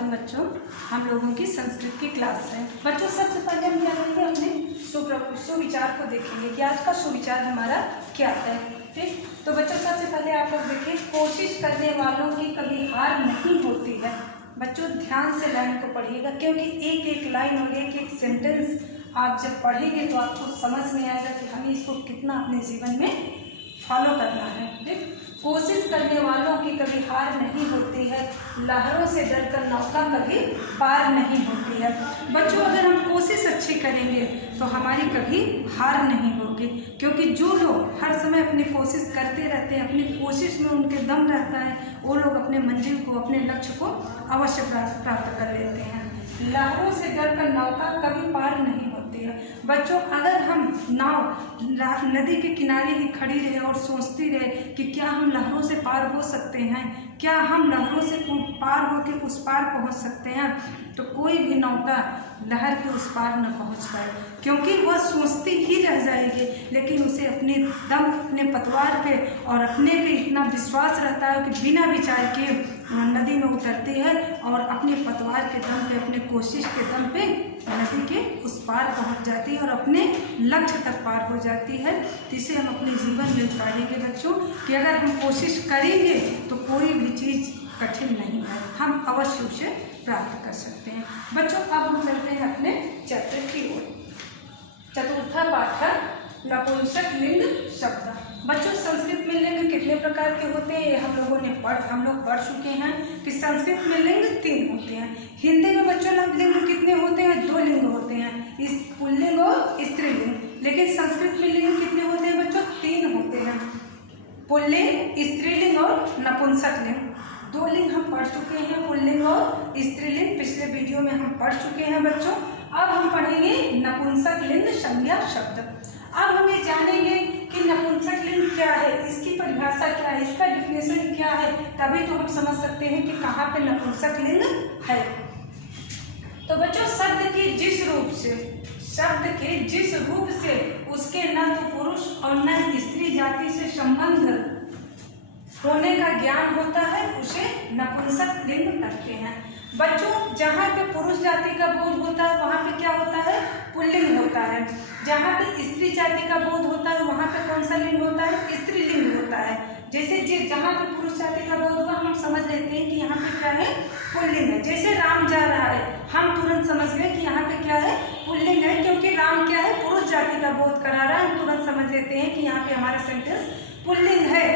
स्वागतम बच्चों, हम लोगों की संस्कृत की क्लास है। बच्चों सबसे पहले हम क्या करेंगे, अपने सुविचार को देखेंगे कि आज का सुविचार हमारा क्या है। ठीक, तो बच्चों सबसे पहले आप लोग देखिए, कोशिश करने वालों की कभी हार नहीं होती है। बच्चों ध्यान से लाइन को पढ़िएगा, क्योंकि एक एक लाइन और एक एक सेंटेंस आप जब पढ़ेंगे तो आपको समझ में आएगा कि हमें इसको कितना अपने जीवन में फॉलो करना है। ठीक, कोशिश करने वालों की कभी हार नहीं होती है, लहरों से डरकर नौका कभी पार नहीं होती है। बच्चों अगर हम कोशिश अच्छी करेंगे तो हमारी कभी हार नहीं होगी, क्योंकि जो लोग हर समय अपनी कोशिश करते रहते हैं, अपनी कोशिश में उनके दम रहता है, वो लोग अपने मंजिल को, अपने लक्ष्य को अवश्य प्राप्त कर लेते हैं। लहरों से डरकर नौका कभी पार नहीं होती है। बच्चों अगर हम नाव नदी के किनारे ही खड़ी रहे और सोचती रहे कि क्या हम लहरों से पार हो सकते हैं, क्या हम लहरों से पार होकर उस पार पहुंच सकते हैं, तो कोई भी नौका लहर के उस पार न पहुंच पाए, क्योंकि वह सोचती ही रह जाएगी। लेकिन उसे अपने दम, अपने पतवार पे और अपने पे इतना विश्वास रहता है कि बिना विचार के नदी में उतरती है और अपने पतवार के दम पे, अपने कोशिश के दम पे नदी के उस पार पहुंच जाती है और अपने लक्ष्य तक पार हो जाती है। इसे हम अपने जीवन में उतारेंगे बच्चों कि अगर हम कोशिश करेंगे तो कोई भी चीज़ कठिन नहीं है, हम अवश्य उसे प्राप्त कर सकते हैं। बच्चों अब हम चलते हैं अपने चैप्टर की ओर। चतुर्था पाठ है नपुंसक लिंग शब्द। बच्चों संस्कृत में लिंग कितने प्रकार के होते हैं ये हम लोग पढ़ चुके हैं कि संस्कृत में लिंग 3 होते हैं। हिंदी में बच्चों लिंग कितने होते हैं? 2 लिंग होते हैं, इस पुल्लिंग और स्त्रीलिंग। लेकिन संस्कृत में लिंग कितने होते हैं बच्चों? 3 होते हैं, पुल्लिंग, स्त्रीलिंग और नपुंसक लिंग। 2 लिंग हम पढ़ चुके हैं, पुल्लिंग और स्त्रीलिंग, पिछले वीडियो में हम पढ़ चुके हैं बच्चों। अब हम पढ़ेंगे नपुंसक लिंग संज्ञा शब्द। अब हम ये जानेंगे कि नपुंसक लिंग क्या है, इसकी परिभाषा क्या है, इसका डिफिनेशन क्या है, तभी तो हम समझ सकते हैं कि कहाँ पे नपुंसक लिंग है। तो बच्चों शब्द के जिस रूप से उसके न तो पुरुष और न स्त्री जाति से संबंध होने का ज्ञान होता है उसे नपुंसक लिंग कहते हैं। बच्चों जहाँ पे पुरुष जाति का बोध होता है वहाँ पे क्या होता है? पुल्लिंग होता है। जहाँ पे स्त्री जाति का बोध होता है वहाँ पे कौन सा लिंग होता है? स्त्रीलिंग होता है। जैसे जहाँ पे पुरुष जाति का बोध हुआ हम समझ लेते हैं कि यहाँ पे क्या है? पुल्लिंग है। जैसे राम जा रहा है, हम तुरंत समझ गए कि यहाँ पे क्या है? पुल्लिंग है, क्योंकि राम क्या है? पुरुष जाति का बोध करा रहा है, हम तुरंत समझ लेते हैं कि यहाँ पे हमारा सेंटेंस पुल्लिंग है।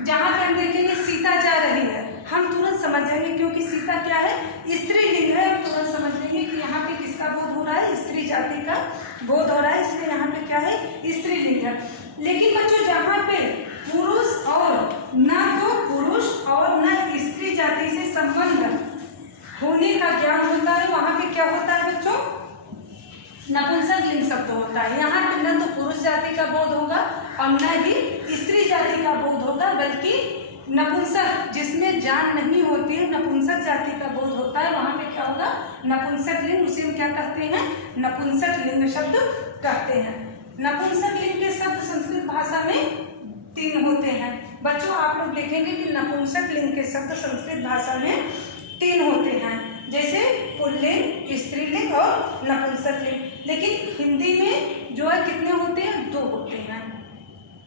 जहाँ पे हम देखेंगे सीता जा रही है, हम तुरंत समझ जाएंगे क्योंकि सीता क्या है? स्त्रीलिंग है, हम तुरंत समझ लेंगे कि यहाँ पे किसका बोध हो रहा है? स्त्री जाति का बोध हो रहा है, इसलिए यहाँ पे क्या है? स्त्रीलिंग है। लेकिन बच्चों जहाँ पे पुरुष और न तो पुरुष और न स्त्री जाति से संबंध होने का ज्ञान होता है वहाँ पे क्या होता है बच्चों? नपुंसक लिंग शब्द होता है। यहाँ पे न तो पुरुष जाति का बोध होगा और न ही स्त्री जाति का बोध होगा, बल्कि नपुंसक जिसमें जान नहीं होती है, नपुंसक जाति का बोध होता है, वहाँ पे क्या होगा? नपुंसक लिंग। उसे हम क्या कहते हैं? नपुंसक लिंग शब्द कहते हैं। नपुंसक लिंग के शब्द संस्कृत भाषा में 3 होते हैं। बच्चों आप लोग देखेंगे कि नपुंसक लिंग के शब्द संस्कृत भाषा में 3 होते हैं, जैसे पुल्लिंग, स्त्रीलिंग और नपुंसक लिंग। लेकिन हिंदी में जो है कितने होते हैं? 2 होते हैं,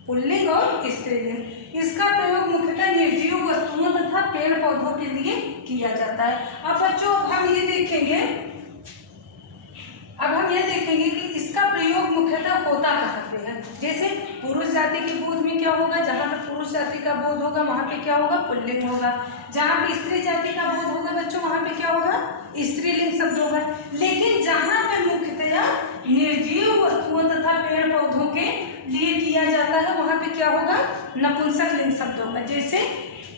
पुल्लिंग और स्त्रीलिंग। इसका प्रयोग मुख्यतः निर्जीव वस्तुओं तथा पेड़ पौधों के लिए किया जाता है। अब बच्चों हम ये देखेंगे कि इसका प्रयोग मुख्यतः होता कहाँ पे है। जैसे पुरुष जाति के बोध में क्या होगा? जहाँ पे पुरुष जाति का बोध होगा वहाँ पे क्या होगा? पुल्लिंग होगा। जहाँ पे स्त्री जाति का बोध होगा बच्चों वहाँ पे क्या होगा? स्त्रीलिंग शब्द होगा। लेकिन जहाँ पे मुख्यतया निर्जीव वस्तुओं तथा पेड़ पौधों के लिए किया जाता है वहाँ पे क्या होगा? नपुंसक लिंग शब्द होगा। जैसे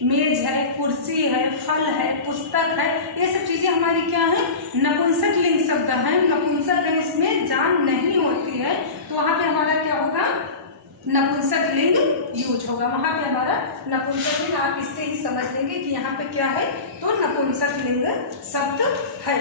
मेज है, कुर्सी है, फल है, पुस्तक है, ये सब चीजें हमारी क्या है? नपुंसक लिंग शब्द है। नपुंसक है, इसमें जान नहीं होती है, तो वहाँ पे हमारा क्या होगा? नपुंसक लिंग यूज होगा। वहाँ पे हमारा नपुंसक लिंग, आप इससे ही समझ लेंगे कि यहाँ पे क्या है, तो नपुंसक लिंग शब्द है।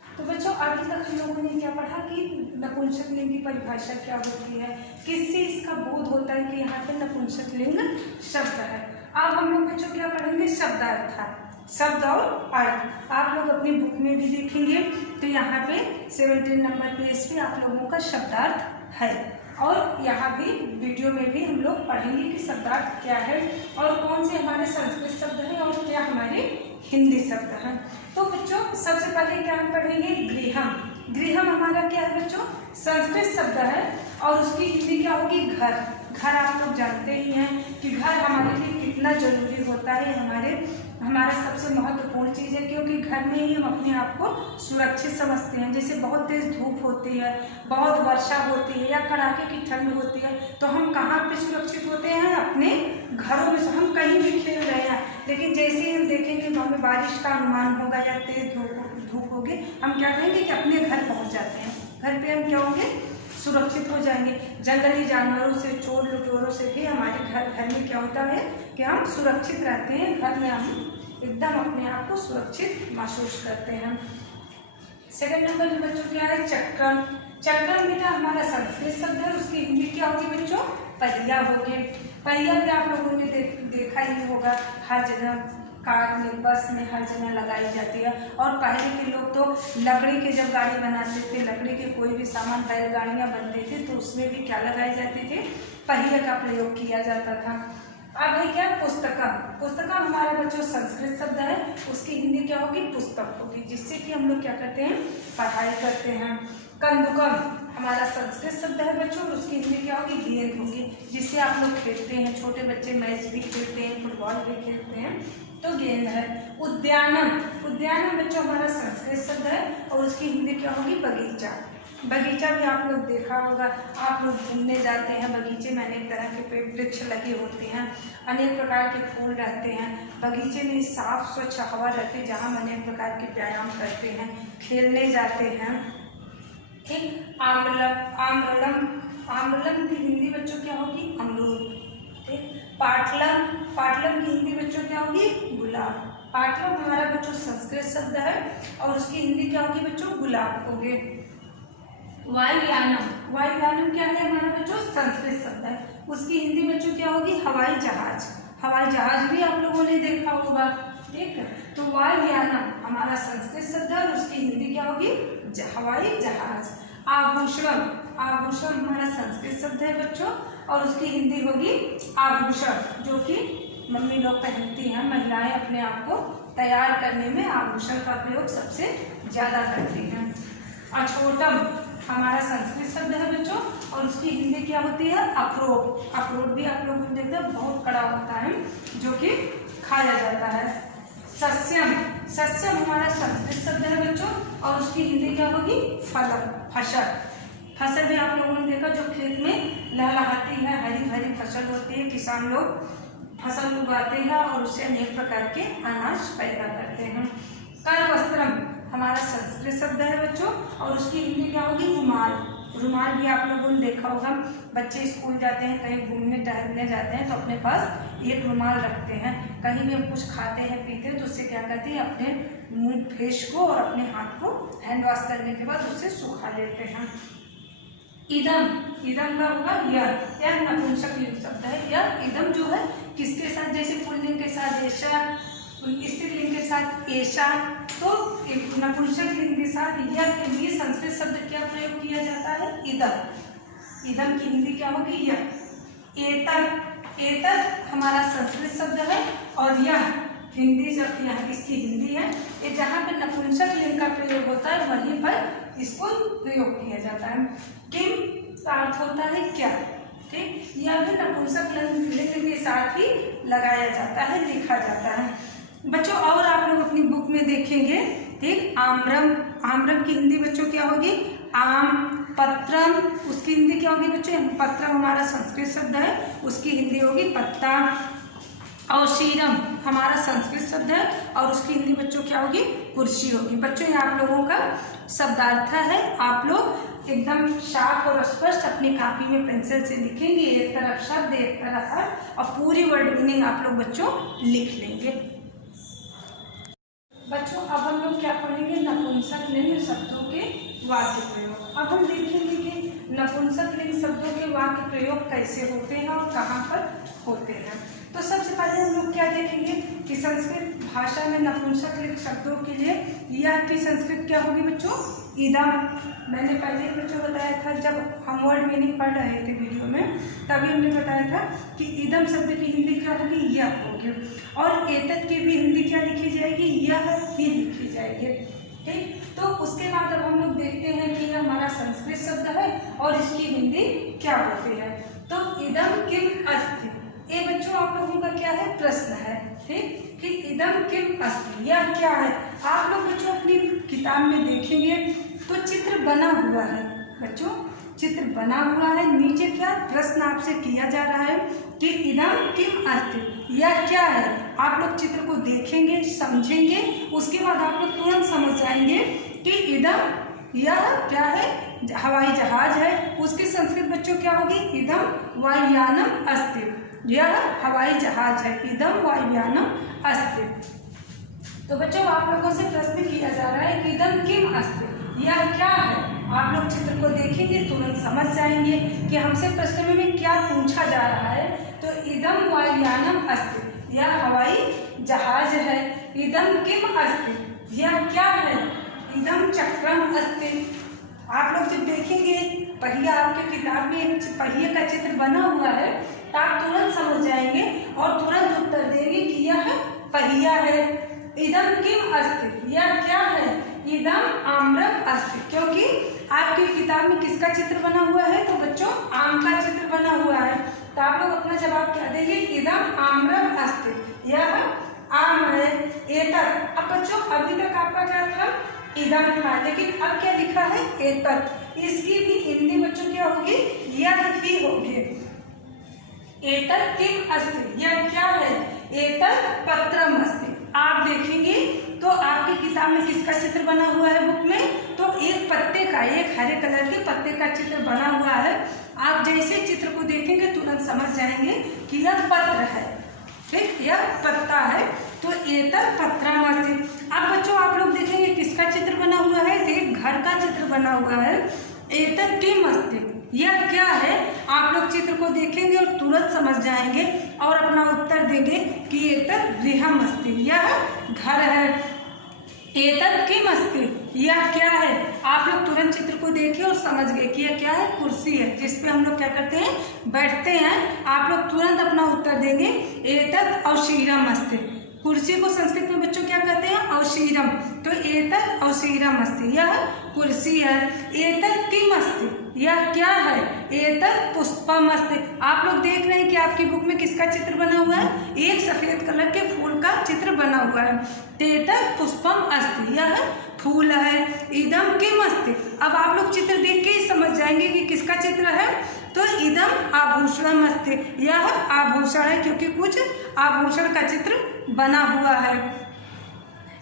तो बच्चों अभी तक हम लोगों ने क्या पढ़ा कि नपुंसक लिंग की परिभाषा क्या होती है, किससे इसका बोध होता है कि यहाँ पे नपुंसक लिंग शब्द है। अब हम लोग बच्चों क्या पढ़ेंगे, शब्दार्थ, शब्द और अर्थ। आप लोग अपनी बुक में भी देखेंगे तो यहाँ पे 17 नंबर पेज पे आप लोगों का शब्दार्थ है, और यहाँ भी वीडियो में भी हम लोग पढ़ेंगे कि शब्दार्थ क्या है और कौन से हमारे संस्कृत शब्द हैं और क्या हमारे हिंदी शब्द हैं। तो बच्चों सबसे पहले क्या हम पढ़ेंगे, गृहम। गृहम हमारा क्या है बच्चों, संस्कृत शब्द है और उसकी हिंदी क्या होगी, घर। घर आप लोग जानते ही हैं कि घर हमारे लिए कितना जरूरी होता है, हमारा सबसे महत्वपूर्ण चीज़ है, क्योंकि घर में ही हम अपने आप को सुरक्षित समझते हैं। जैसे बहुत तेज धूप होती है, बहुत वर्षा होती है या कड़ाके की ठंड होती है, तो हम कहाँ पे सुरक्षित होते हैं, अपने घरों में। हम कहीं भी खेल रहे हैं, लेकिन जैसे ही हम देखेंगे तो हमें बारिश का अनुमान होगा या तेज धूप होगी, हम क्या करेंगे कि अपने घर पहुँच जाते हैं। घर पर हम क्या होंगे, सुरक्षित हो जाएंगे। जंगली जानवरों से, चोर लुटेरों से भी हमारे घर में क्या होता है कि हम सुरक्षित रहते हैं। घर में हम एकदम अपने आप को सुरक्षित महसूस करते हैं। सेकंड नंबर में बच्चों क्या है, चक्रम। चक्रम बेटा हमारा संस्कृत शब्द है, उसकी हिंदी क्या होगी बच्चों, पहिया होगी। पहिया भी आप लोगों ने देखा ही होगा, हर जगह कार में, बस में, हर जगह लगाई जाती है। और पहले के लोग तो लकड़ी के जब गाड़ी बनाते थे, लकड़ी के कोई भी सामान, बैलगाड़ियाँ बनते थे, तो उसमें भी क्या लगाए जाते थे, पहिए का प्रयोग किया जाता था। अब है क्या, पुस्तकम। पुस्तकम हमारे बच्चों संस्कृत शब्द है, उसकी हिंदी क्या होगी, पुस्तक होगी, जिससे कि हम लोग क्या करते हैं, पढ़ाई करते हैं। कंदुकम हमारा संस्कृत शब्द है बच्चों, उसकी हिंदी क्या होगी, गेंद होगी, जिससे आप लोग खेलते हैं। छोटे बच्चे मैच भी खेलते हैं, फुटबॉल भी खेलते हैं, तो गेंद है। उद्यानम। उद्यानम बच्चों हमारा संस्कृत शब्द है और उसकी हिंदी क्या होगी, बगीचा। बगीचा भी आप लोग देखा होगा, आप लोग घूमने जाते हैं बगीचे में, अनेक तरह के पेड़ वृक्ष लगे होते हैं, अनेक प्रकार के फूल रहते हैं। बगीचे में साफ स्वच्छ हवा रहती है, जहाँ हम अनेक प्रकार के व्यायाम करते हैं, खेलने जाते हैं। ठीक, आम्रलम। आम्रलम की हिंदी बच्चों क्या होगी, अमरूद। ठीक, पाटलम। पाटलम की हिंदी बच्चों क्या होगी, गुलाब। पाटलम हमारा बच्चों संस्कृत शब्द है और उसकी हिंदी क्या होगी बच्चों, गुलाब होगी। वायुयानम। वायुयानम क्या है हमारा बच्चों, संस्कृत शब्द है, उसकी हिंदी बच्चों क्या होगी, हवाई जहाज। हवाई जहाज भी आप लोगों ने देखा होगा। ठीक है, तो वायुयानम हमारा संस्कृत शब्द है और उसकी हिंदी क्या होगी, हवाई जहाज। आभूषण। आभूषण हमारा संस्कृत शब्द है बच्चों और उसकी हिंदी होगी आभूषण, जो कि मम्मी लोग पहनती हैं। महिलाएं अपने आप को तैयार करने में आभूषण का प्रयोग सबसे ज्यादा करती हैं। अछोटम हमारा संस्कृत शब्द है बच्चों और उसकी हिंदी क्या होती है, अखरोट। अखरोट भी आप लोगों ने देखा, बहुत कड़ा होता है, जो कि खाया जाता है। सस्यम। सस्यम हमारा संस्कृत शब्द है बच्चों और उसकी हिंदी क्या होगी, फल, फसल। फसल भी आप लोगों ने देखा, जो खेत में लहलहाती है, हरी भरी फसल होती है, किसान लोग फसल उगाते हैं और उससे अनेक प्रकार के अनाज पैदा करते हैं। करवस्त्रम हमारा संस्कृत शब्द है बच्चों और उसकी हिंदी क्या होगी, रुमाल। रुमाल भी आप लोगों ने देखा होगा, बच्चे स्कूल जाते हैं, कहीं घूमने टहलने जाते हैं तो अपने पास एक रुमाल रखते हैं। कहीं भी हम कुछ खाते हैं, पीते हैं तो उससे क्या करते हैं, अपने मुंह, फेस को और अपने हाथ को हैंड वॉश करने के बाद उससे सुखा लेते हैं। इदम। इदम का होगा यह नपुंसक लिंग शब्द है। यह इदम जो है किसके साथ, जैसे पुल्लिंग के साथ ऐसा, स्त्रीलिंग के साथ ऐसा, तो नपुंसक लिंग के साथ यह के लिए संस्कृत शब्द क्या प्रयोग किया जाता है, इदम। इदम की हिंदी क्या होगी, यह। एतद। एतद हमारा संस्कृत शब्द है और यह हिंदी शब्द, यहाँ इसकी हिंदी है। ये जहाँ पर नपुंसक लिंग का प्रयोग होता है वहीं पर इसको प्रयोग किया जाता है। किम का अर्थ होता है क्या। ठीक, यह भी नपुंसक लिंग के साथ ही लगाया जाता है, लिखा जाता है बच्चों। और आप लोग अपनी बुक में देखेंगे। ठीक, आम्रम। आम्रम की हिंदी बच्चों क्या होगी, आम। पत्रम, उसकी हिंदी क्या होगी बच्चों, पत्रम हमारा संस्कृत शब्द है, उसकी हिंदी होगी पत्ता। औशीरम हमारा संस्कृत शब्द है और उसकी हिंदी बच्चों क्या होगी, कुर्सी होगी। बच्चों ये आप लोगों का शब्दार्थ है, आप लोग एकदम साफ और स्पष्ट अपनी कॉपी में पेंसिल से लिखेंगे, एक तरफ शब्द एक तरफ अर्थ, और पूरी वर्ड मीनिंग आप लोग बच्चों लिख लेंगे। बच्चों अब हम लोग क्या पढ़ेंगे, नपुंसक लिंग शब्दों के वाक्य प्रयोग। अब हम देखेंगे कि नपुंसक लिंग शब्दों के वाक्य प्रयोग कैसे होते हैं और कहाँ पर होते हैं। तो सबसे पहले हम लोग क्या देखेंगे कि संस्कृत भाषा में नपुंसक लिंग शब्दों के लिए यह की संस्कृत क्या होगी बच्चों, इदम। मैंने पहले ही बच्चों बताया था, जब हम वर्ड मीनिंग पढ़ रहे थे वीडियो में, तभी हमने बताया था कि इदम शब्द की हिंदी क्या होगी, यह होगी। और एतत् की भी हिंदी क्या लिखी जाएगी, यह ही लिखी जाएगी। ठीक, तो उसके बाद अब हम लोग देखते हैं कि यह हमारा संस्कृत शब्द है और इसकी हिंदी क्या होती है। तो इदम किम अस्ति, ये बच्चों आप लोगों का क्या है, प्रश्न है। ठीक, कि इदम किम अस्ति, यह क्या है। आप लोग बच्चों अपनी किताब में देखेंगे तो चित्र बना हुआ है बच्चों, चित्र बना हुआ है। नीचे क्या प्रश्न आपसे किया जा रहा है कि इदम किम अस्ति, यह क्या है। आप लोग चित्र को देखेंगे, समझेंगे, उसके बाद आप लोग तुरंत समझ जाएंगे कि इदम यह क्या है, हवाई जहाज है। उसकी संस्कृत बच्चों क्या होगी, इदम वायुयानम अस्ति, यह हवाई जहाज है, इदम वायुयानम अस्ति। तो बच्चों आप लोगों से प्रश्न किया जा रहा है कि इदम किम अस्ति, यह क्या है। आप लोग चित्र को देखेंगे, तुरंत समझ जाएंगे कि हमसे प्रश्न में क्या पूछा जा रहा है। तो इदम वायुयानम अस्ति, यह हवाई जहाज है। इदम किम अस्ति, यह क्या है, इदम चक्रम अस्ति। आप लोग जब देखेंगे पहिया, आपके किताब में एक पहिए का चित्र बना हुआ है, तो आप तुरंत समझ जाएंगे और तुरंत उत्तर देंगे कि यह पहिया है। इदम किम अस्ति, यह क्या है, इदम आम्रम अस्ति, क्योंकि आपकी किताब में किसका चित्र बना हुआ है, तो बच्चों आम का चित्र बना हुआ है। तो आप लोग अपना जवाब क्या देंगे, इदम आम्रम अस्ति, यह आम है। एतत्, अब बच्चों अभी तक आपका क्या था, इदम था, लेकिन अब क्या लिखा है, एतत्। इसकी भी हिंदी बच्चों क्या होगी, यह ही होगी। एतत् किम अस्ति, यह क्या है, एतत् पत्रम अस्ति। आप देखेंगे तो आपकी किताब में किसका चित्र बना हुआ है बुक में, तो एक पत्ते का, एक हरे कलर के पत्ते का चित्र बना हुआ है। आप जैसे चित्र को देखेंगे तुरंत समझ जाएंगे कि यह पत्र है। ठीक, यह पत्ता है, तो एतत् पत्रम अस्ति। अब बच्चों आप लोग देखेंगे किसका चित्र बना हुआ है, एक घर का चित्र बना हुआ है। एतत् किम अस्ति, यह क्या है। आप लोग चित्र को देखेंगे और तुरंत समझ जाएंगे और अपना उत्तर देंगे कि एतत् गृहम् अस्ति, यह घर है। एतत् किम अस्ति, यह क्या है। आप लोग तुरंत चित्र को देखिए और समझ गए कि यह क्या है, कुर्सी है, जिसपे हम लोग क्या करते हैं, बैठते हैं। आप लोग तुरंत अपना उत्तर देंगे, एतत् औशीरम अस्ति। कुर्सी को संस्कृत में बच्चों क्या कहते हैं, औशीरम। तो एतत् औशीरम अस्ति, यह कुर्सी है। एतत् किम अस्ति, यह क्या है, एतत् पुष्पम अस्ति। आप लोग देख रहे हैं कि आपकी बुक में किसका चित्र बना हुआ है, एक सफेद कलर के फूल का चित्र बना हुआ है। एतत् पुष्पम अस्ति, यह फूल है। इदम किम अस्ति, अब आप लोग चित्र देख के ही समझ जाएंगे कि किसका चित्र है। तो इदम आभूषणम अस्ति, यह आभूषण है, क्योंकि कुछ आभूषण का चित्र बना हुआ है।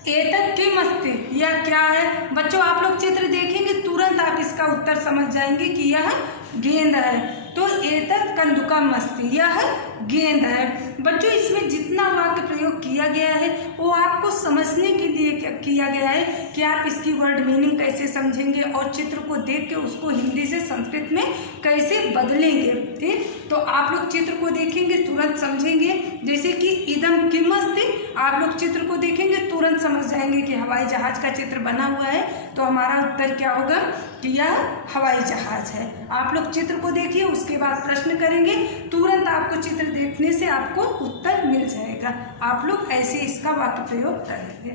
एतत् किम अस्ति, यह क्या है। बच्चों आप लोग चित्र देखेंगे तुरंत आप इसका उत्तर समझ जाएंगे कि यह गेंद है। तो एतत् कंदुकम अस्ति, यह गेंद है। बच्चों इसमें जितना वाक्य प्रयोग किया गया है वो आपको समझने के लिए किया गया है कि आप इसकी वर्ड मीनिंग कैसे समझेंगे और चित्र को देख के उसको हिंदी से संस्कृत में कैसे बदलेंगे। ठीक, तो आप लोग चित्र को देखेंगे तुरंत समझेंगे। जैसे कि इदम किम अस्ति, आप लोग चित्र को देखेंगे तुरंत समझ जाएंगे कि हवाई जहाज का चित्र बना हुआ है, तो हमारा उत्तर क्या होगा कि यह हवाई जहाज है। आप लोग चित्र को देखिए, उसके बाद प्रश्न करेंगे, तुरंत आपको चित्र देखने से आपको उत्तर मिल जाएगा। आप लोग ऐसे इसका वाक्य प्रयोग करेंगे।